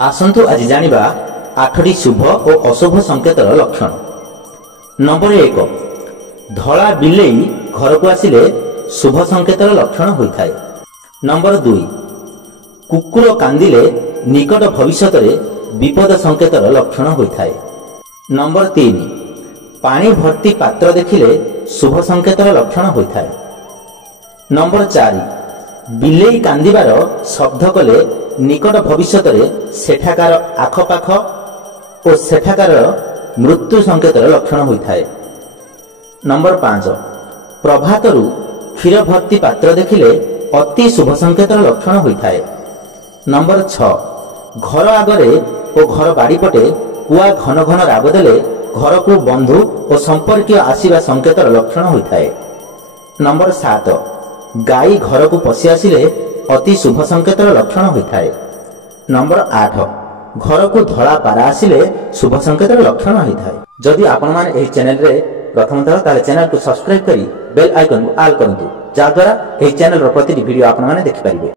आसंतु आज जानिबा 8टी शुभ और अशुभ संकेतर लक्षण। नंबर 1, धला बिलेई घर को आसिले शुभ संकेतर लक्षण होता है। नंबर 2, कुकुर कांदिले निकट भविष्य विपद संकेतर लक्षण होता है। नंबर 3, पानी भर्ती पात्र देखिले शुभ संकेतर लक्षण होता है। नंबर 4, बिलेई कांदिबार शब्द कले निकट भविष्य सेठाकार आखपाख और सेठाकार मृत्यु संकेतर लक्षण होता है। नंबर 5, प्रभातरु क्षीर भर्ती पात्र देखिले अति शुभ संकेतर लक्षण होता है। नंबर 6, घर आगरे और घर बाड़ीपटे कुआ घन घन राग देले घर को बंधु और संपर्क आसीबा संकेतर लक्षण होता है। नंबर 7, गाई घर को पशि आसिले अति शुभ संकेतर लक्षण होता है। नंबर 8, घर को धला पारा आसिले शुभ संकेतर लक्षण होता है। जदि आपण माने एही चैनल रे प्रथम थर ताले चैनल को सब्सक्राइब करी बेल आइकन को ऑल करंतु, जा द्वारा एही चैनल रो प्रतिटी वीडियो आपण माने देखि परिबे।